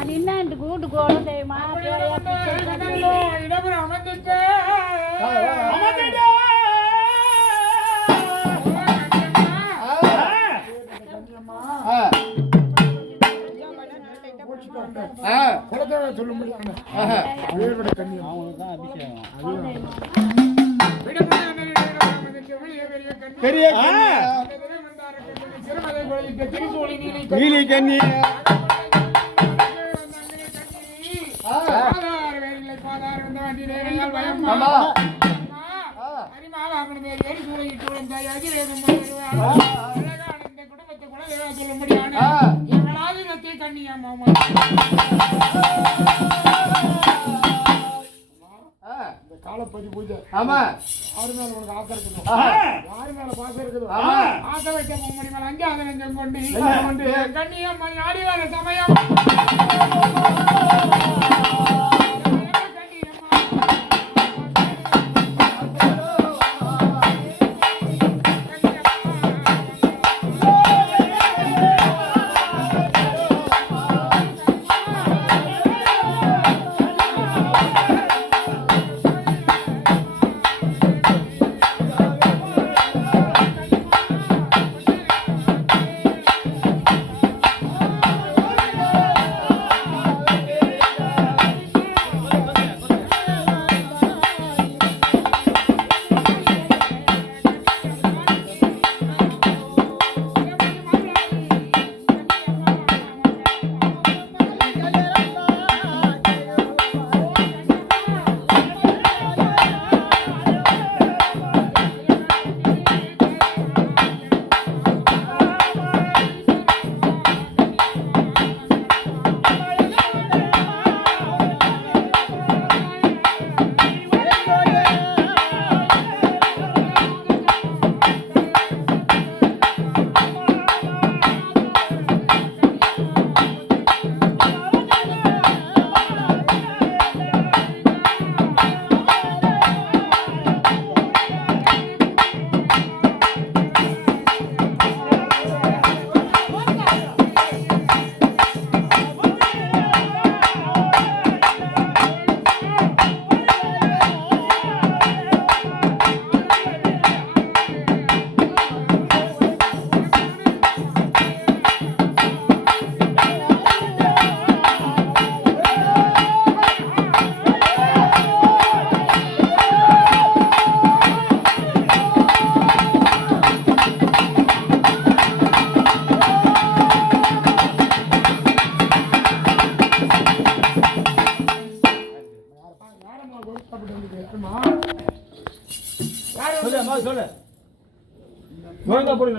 அது என்ன கூட்டு கோலம் தெரியுமா? சொல்ல முடியாது. நீலி கண்ணி காலப்பதி பூஜை. ஆமா, யாரு மேல உனக்கு ஆசை இருக்குதோ, யாரு மேல பாசம் இருக்குதோ, ஆசை வைக்க போக முடியுமா? அங்கே அதை நெஞ்சம் கொண்டு கண்ணியம்மா ஆடி வர சமயம்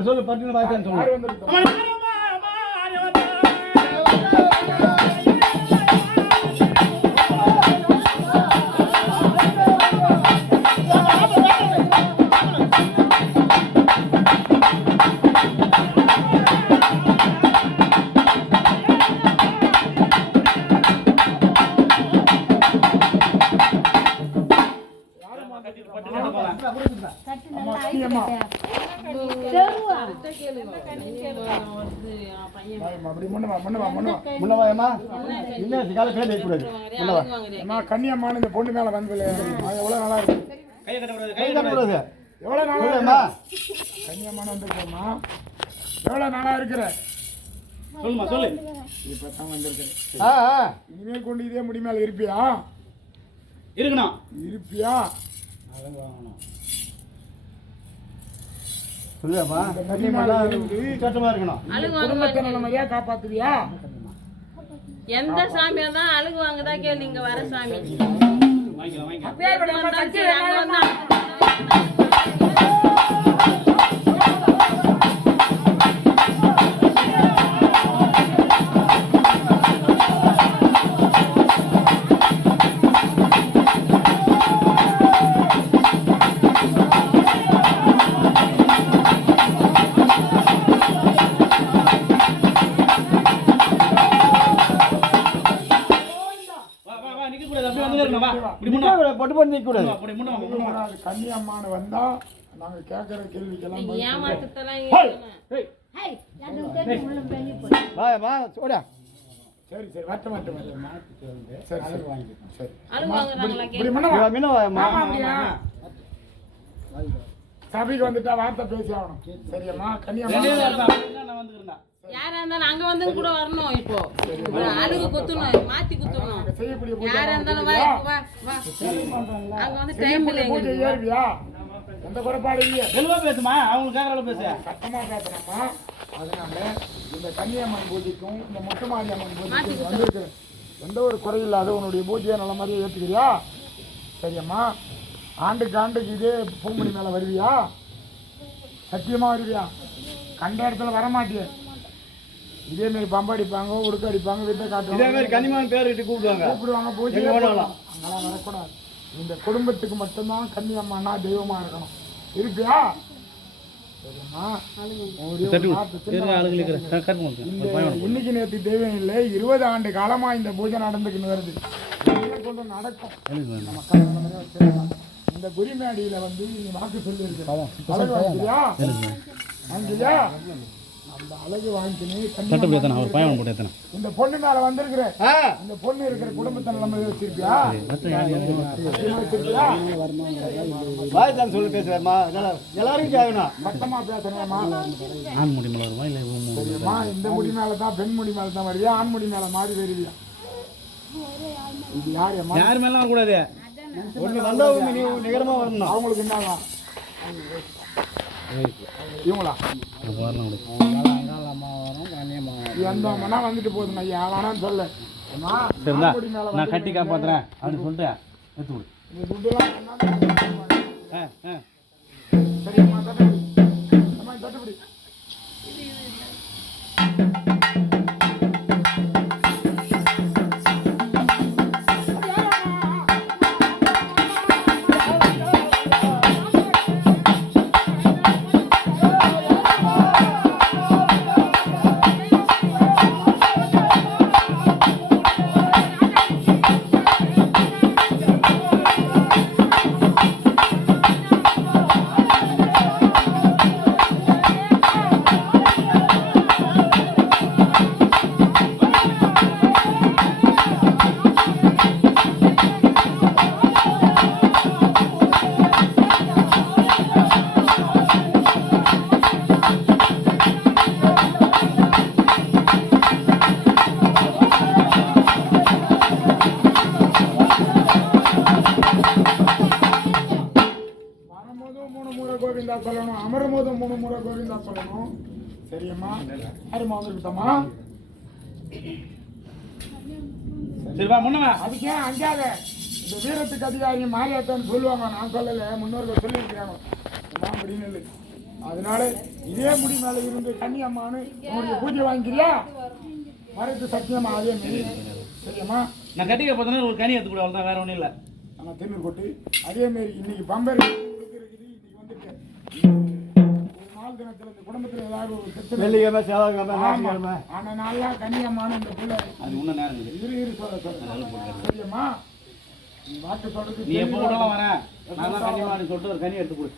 சொல்லு பட்டு பாய்க்கான்னு சொல்லு. கன்னியம்மான இந்த பொண்ணு மேல வந்து எவ்வளவு நல்லா இருக்கு. எவ்வளவு நாளா கன்னியம்மான வந்துருக்கோம்மா, எவ்வளவு நாளா இருக்கிற சொல்லுமா சொல்லு. இப்பதான் வந்திருக்கேன். இனிமே கொண்டு இதே முடி மேல இருப்பியா? இருக்கணும். இருப்பியா? சொல்லுமா. குடும்பத்தை நல்ல மாதிரியா காப்பாத்துவியா? எந்த சாமியா தான் அழுகு வாங்கதா கேள்வி. இங்க வர சாமி கன்னியம்மான வந்தா நாங்க கேட்கிற கேள்விக்கெல்லாம் பதில் சொல்லு. ஏமாத்தத்தெல்லாம் ஹேய், கேட்கணும். ஹேய். ஹேய், எனக்கு தெரியும் உள்ள பெரிய போய். வா ஓடா. சரி சரி வட்டம் வட்டம் சரி சரி சரி அழுகு வாங்குறாங்களா இப்படி பண்ணவா? மீன ஆமா, அப்படியா? சபைக்கு வந்துட்டா வார்த்தை பேசி ஆகணும். சரியம்மா கன்னியம்மா நான் வந்துக்கிறேன். யாரா இருந்தாலும் அங்க வந்து கூட வரணும் இப்போ அழுகு குத்தணும் மாத்தி குத்தணும் நாங்க செய்யக்கூடிய பூஜை யாரா இருந்தாலும் வா வா வா அங்க வந்து டைம் செய்யக்கூடிய இல்லை பூஜை ஏறுவியா? எந்த குறைபாடு இல்லையா? தெளிவா பேசுமா, அவங்க கேட்கறத பேசு. சத்தமா பேசுறேம்மா. அதனால இந்த கன்னியம்மன் பூஜைக்கும் இந்த முத்துமாரி அம்மன் பூஜைக்கும் வந்திருக்கு எந்த ஒரு குறையில்லாத உன்னுடைய பூஜையை நல்ல மாதிரியே ஏற்றுக்கிறியா? சரியம்மா ஆண்டுக்கு இதே பூமணி மேலே வருவியா? சத்தியமாக வருவியா? கண்ட இடத்துல வரமாட்டியே. இதேமாரி பம்பு அடிப்பாங்க உடுக்க அடிப்பாங்க வித்தை இதே காட்டுவாங்க மாதிரி கன்னிமான் பேர் இட்டு கூப்பிடுவாங்க. கூப்பிடுவாங்க பூஜை எங்க வேணாலும். அங்கெல்லாம் வரக்கூடாது. இந்த குடும்பத்துக்கு மட்டும்தான் கன்னியம்மானா தெய்வமாக இருக்கணும். இருப்பியா? சரிம்மா ஒரே ஒரு வார்த்தை சின்ன இன்னைக்கு நேற்று தெய்வம் இல்லை 20 ஆண்டு காலமா இந்த பூஜை நடந்துக்கின்னு வருது. என்ன சொல்ற நடக்கும். நம்ம கல்யாணம் வச்சிருக்கோம். இந்த குறிமேடியில வந்து நீ வாக்கு சொல்லியிருக்க அழகு வாங்கிக்கிறியா? வாங்கிக்கிறியா? அந்த அழகு வாங்கிக்கினு இந்த பொண்ணு மேல வந்திருக்கிற இந்த பொண்ணு இருக்கிற குடும்பத்தை நம்ம வச்சிருக்கியா? வச்சிருக்கியா? வாய் தான் சொல்லி பேசுறேம்மா. எல்லாரும் கேட்கணும். சத்தமா பேசுறேம்மா. ஆண் முடி மேல வருமா இல்லை சரிம்மா இந்த முடி மேல தான் பெண் முடி மேல தான் வருவியா? ஆண் முடி மேல மாறி வருவியா? இது யார் அம்மா? யார் மேல கூடாது. ஒண்ணு வந்தவங்க நிகரமா வரணும். அவங்களுக்கு என்னவா? இவங்களா? எந்த மனா வந்துட்டு போதும் ஐயா வேணான்னு சொல்ல. சரிதா நான் கட்டி காப்பாத்துறேன் அப்படின்னு சொல்லிட்டு எடுத்து கொடு. இந்த துட்டுலாம் சரிம்மா தட்டுப்படி. அம்மா தட்டுப்படி. கோவிந்தா சொல்லணும், அமரும் போது 3 முறை கோவிந்தா சொல்லணும். சரியம்மா யாருமா வந்துருக்குதம்மா? சரிப்பா முன்னவா அதுக்கே அஞ்சாத. இந்த வீரத்துக்கு அதிகாரி மாரியாத்தான்னு சொல்லுவாங்க. நான் சொல்லலை, முன்னோர்கள் சொல்லியிருக்கிறாங்க அப்படின்னு இல்லை. அதனால இதே முடி மேலே இருந்து கன்னி அம்மானு உங்களுடைய பூஜை வாங்கிக்கிறியா? மறைத்து சத்தியமா அதே மாரி. சரியாம்மா நான் கட்டிக்க பார்த்தோன்னா ஒரு கனி எடுத்து கூட அவ்வளோதான், வேற ஒன்றும் இல்லை. நம்ம தின்னு கொட்டு அதே மாரி இன்னைக்கு பம்பர் இன்னைக்கு வந்துட்டு ஒரு நாள் தினத்தில் இந்த குடும்பத்தில் ஏதாவது ஒரு பிரச்சனை வெள்ளிக்கிழமை செவ்வாய்க்கிழமை ஆனா நாளா கன்னியம்மான இந்த பிள்ளை அது இன்னும் நேரம் இருக்குது. இரு சொல்ல சரியாம்மா நீ வாக்கு சொல்றது நீ எப்போ கூட வரேன் நான் தான் கனிமான்னு சொல்லிட்டு ஒரு கனி எடுத்து கொடு.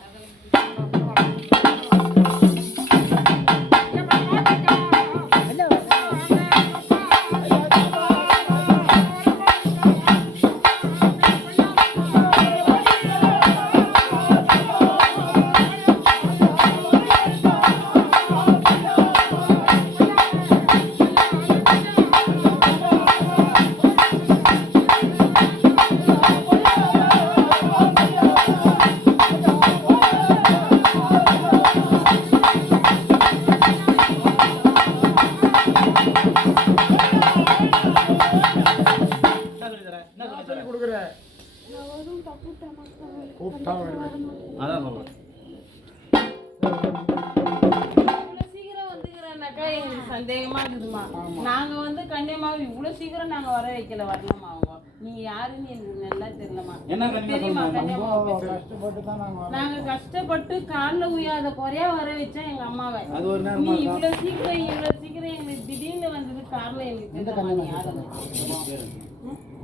அதான் சொல்றேன். சீக்கிரம் வந்துக்கிறேன்னாக்கா எங்களுக்கு சந்தேகமா இருக்குதுமா. நாங்க வந்து கன்னியமாவை இவ்வளவு சீக்கிரம் நாங்க வர வைக்கல. வரணுமா அவங்க நீங்க யாருன்னு எனக்கு நல்லா தெரியலமா. என்ன தெரியுமா கன்னியமாவை கஷ்டப்பட்டு தான் நாங்க கஷ்டப்பட்டு கால்ல உயாத குறையா வர வச்சா எங்க அம்மாவை. அது ஒரு நேரம் நீ இவ்வளவு சீக்கிரம் எங்களுக்கு திடீர்னு வந்தது காரணம் எங்களுக்கு தெரியல.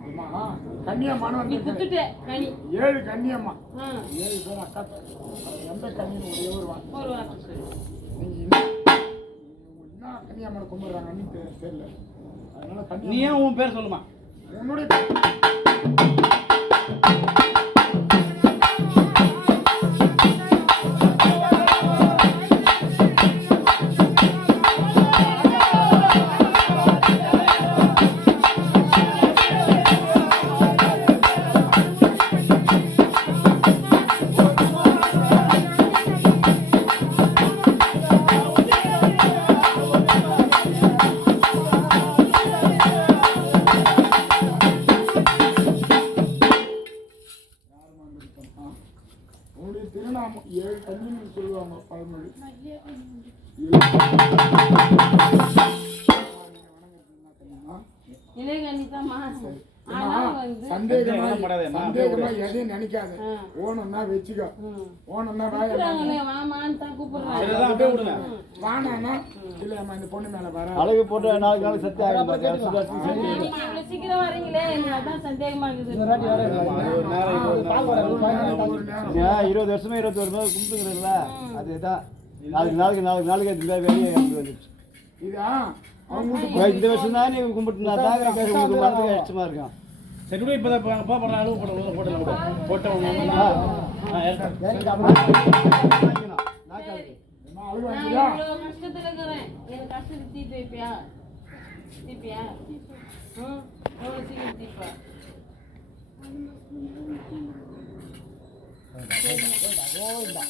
அம்மா கன்னியம்மான்னு நீ வந்து குத்துட்ட கனி 7 கன்னியம்மா ஆ 7 பேர் அக்கா எந்த கன்னின்னு ஒரே ஒரு வார்த்தை ஒரு வார்த்தை சொல்லு நீங்க என்ன கன்னியம்மனை கும்பிடுறாங்கன்னு தெரியல அதனால நீ கன்னியம்மா ஏன் உன் பேர் சொல்லுமா உன்னுடைய உன்னுடைய திருநாமம் 7 கன்னின்னு சொல்லுவாங்க பழமொழி இளைய கனி தான்மா ஆனா வந்து சந்தேகமா எதையும் நினைக்காத ஓனம்னா வச்சுக்கோ ஓனம்னா கூப்பிடுறாங்களே வாமான்னு தான் கூப்பிடுறாங்க அப்படியே விடுங்க வானானா இல்லையம்மா இந்த பொண்ணு மேல வர அழகு போட்டு 4 நாள் சத்தி ஆகும் நீங்க இவ்வளவு சீக்கிரம் வரீங்களே எனக்கு அதான் சந்தேகமா இருக்குது 20 வருஷமே 21 வருஷம் கும்பிட்டுங்கிறதுல அதுதான் நாளுக்கு வெளியே வந்துடுச்சு இதா அவங்க இந்த வருஷம் தான் நீ கும்பிட்டுனா தான் உங்களுக்கு மனதுக்கு கஷ்டமா இருக்கும் சரி கூட இப்போ போடுற அளவு போட்டோம் நான் இவ்வளவு கஷ்டத்துல இருக்கிறேன் எனக்கு கஷ்டத்தை தீர்த்து வைப்பியா எவ்வளவு சீக்கிரம் தீர்ப்பா கோவிந்தா